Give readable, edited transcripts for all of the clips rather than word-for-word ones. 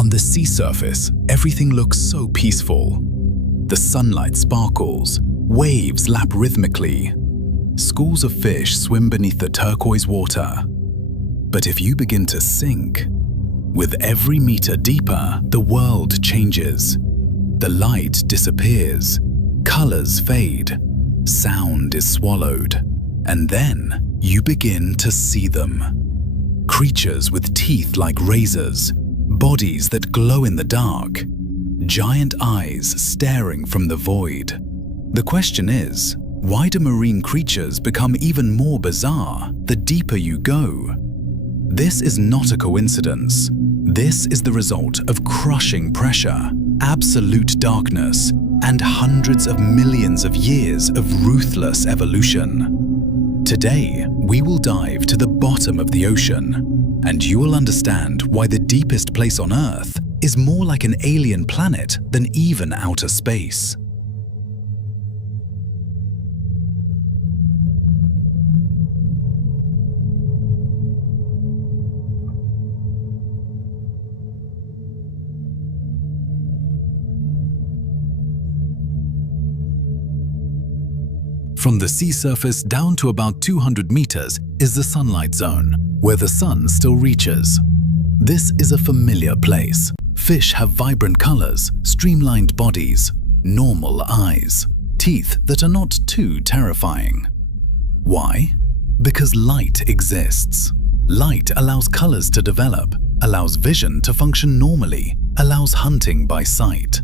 On the sea surface, everything looks so peaceful. The sunlight sparkles, waves lap rhythmically. Schools of fish swim beneath the turquoise water. But if you begin to sink, with every meter deeper, the world changes. The light disappears, colors fade, sound is swallowed, and then you begin to see them. Creatures with teeth like razors, bodies that glow in the dark, giant eyes staring from the void. The question is, why do marine creatures become even more bizarre the deeper you go? This is not a coincidence. This is the result of crushing pressure, absolute darkness, and hundreds of millions of years of ruthless evolution. Today, we will dive to the bottom of the ocean, and you will understand why the deepest place on Earth is more like an alien planet than even outer space. From the sea surface down to about 200 meters is the sunlight zone, where the sun still reaches. This is a familiar place. Fish have vibrant colors, streamlined bodies, normal eyes, teeth that are not too terrifying. Why? Because light exists. Light allows colors to develop, allows vision to function normally, allows hunting by sight.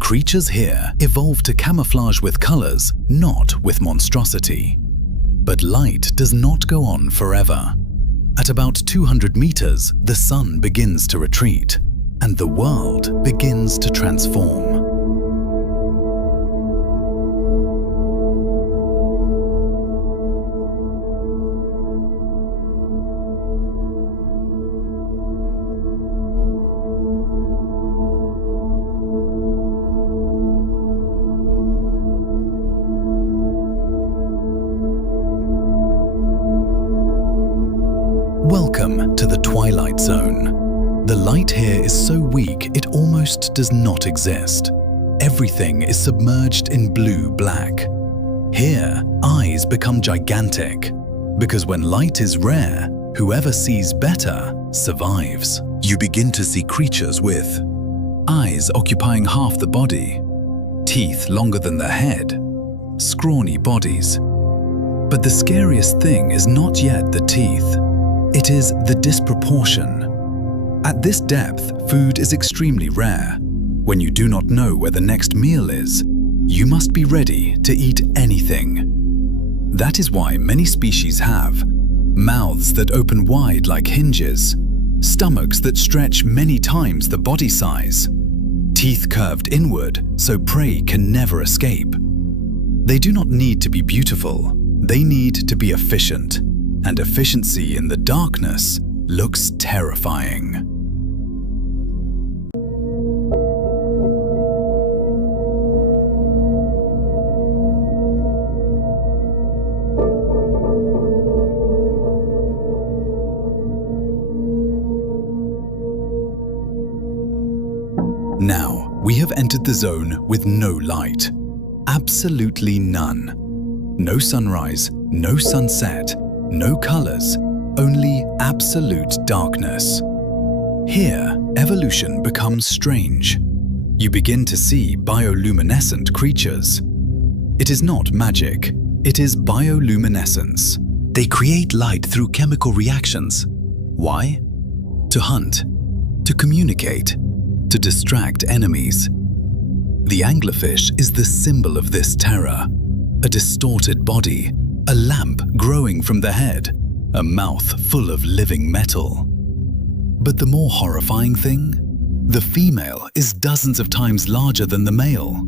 Creatures here evolved to camouflage with colors, not with monstrosity. But light does not go on forever. At about 200 meters, the sun begins to retreat, and the world begins to transform. Welcome to the Twilight Zone. The light here is so weak it almost does not exist. Everything is submerged in blue-black. Here, eyes become gigantic, because when light is rare, whoever sees better survives. You begin to see creatures with eyes occupying half the body, teeth longer than the head, scrawny bodies. But the scariest thing is not yet the teeth. It is the disproportion. At this depth, food is extremely rare. When you do not know where the next meal is, you must be ready to eat anything. That is why many species have mouths that open wide like hinges, stomachs that stretch many times the body size, teeth curved inward so prey can never escape. They do not need to be beautiful, they need to be efficient. And efficiency in the darkness looks terrifying. Now, we have entered the zone with no light. Absolutely none. No sunrise, no sunset, no colors, only absolute darkness. Here, evolution becomes strange. You begin to see bioluminescent creatures. It is not magic, it is bioluminescence. They create light through chemical reactions. Why? To hunt, to communicate, to distract enemies. The anglerfish is the symbol of this terror. A distorted body, a lamp growing from the head, a mouth full of living metal. But the more horrifying thing? The female is dozens of times larger than the male.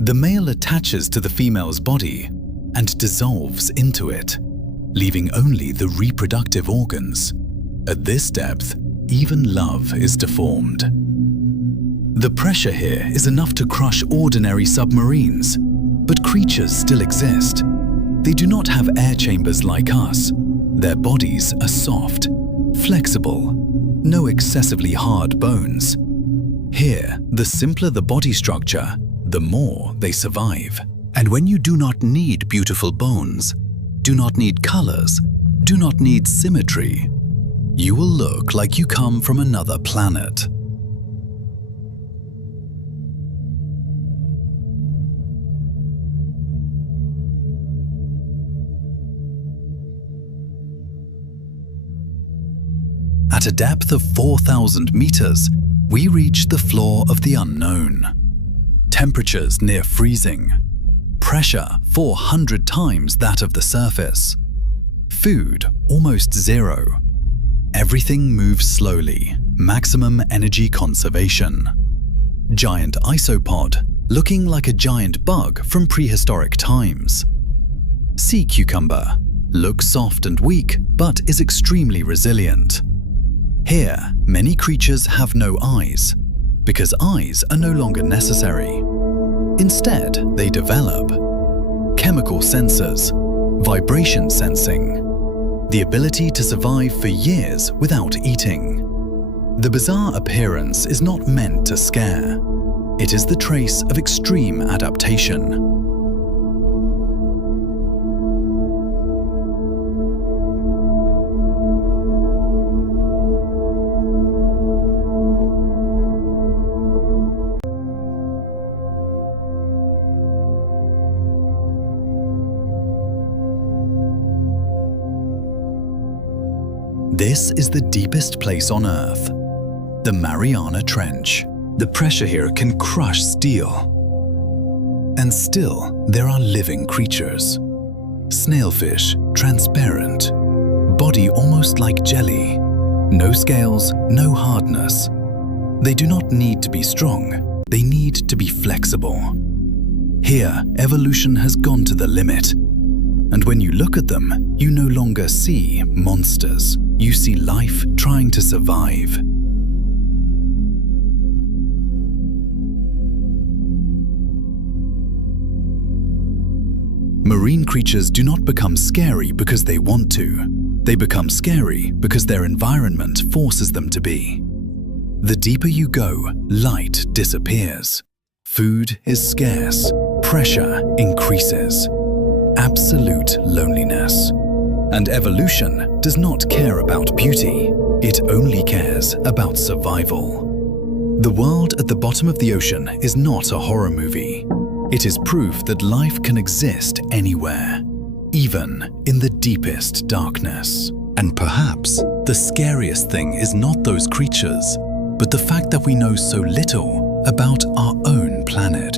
The male attaches to the female's body and dissolves into it, leaving only the reproductive organs. At this depth, even love is deformed. The pressure here is enough to crush ordinary submarines, but creatures still exist. They do not have air chambers like us. Their bodies are soft, flexible, no excessively hard bones, Here, the simpler the body structure, the more they survive. And when you do not need beautiful bones, do not need colors, do not need symmetry, you will look like you come from another planet. At a depth of 4,000 meters, we reach the floor of the unknown. Temperatures near freezing. Pressure 400 times that of the surface. Food almost zero. Everything moves slowly, maximum energy conservation. Giant isopod, looking like a giant bug from prehistoric times. Sea cucumber, looks soft and weak but is extremely resilient. Here, many creatures have no eyes, because eyes are no longer necessary. Instead, they develop chemical sensors, vibration sensing, the ability to survive for years without eating. The bizarre appearance is not meant to scare. It is the trace of extreme adaptation. This is the deepest place on Earth, the Mariana Trench. The pressure here can crush steel. And still, there are living creatures. Snailfish, transparent, body almost like jelly, no scales, no hardness. They do not need to be strong, they need to be flexible. Here, evolution has gone to the limit. And when you look at them, you no longer see monsters. You see life trying to survive. Marine creatures do not become scary because they want to. They become scary because their environment forces them to be. The deeper you go, light disappears. Food is scarce. Pressure increases. Absolute loneliness. And evolution does not care about beauty. It only cares about survival. The world at the bottom of the ocean is not a horror movie. It is proof that life can exist anywhere, even in the deepest darkness. And perhaps the scariest thing is not those creatures, but the fact that we know so little about our own planet.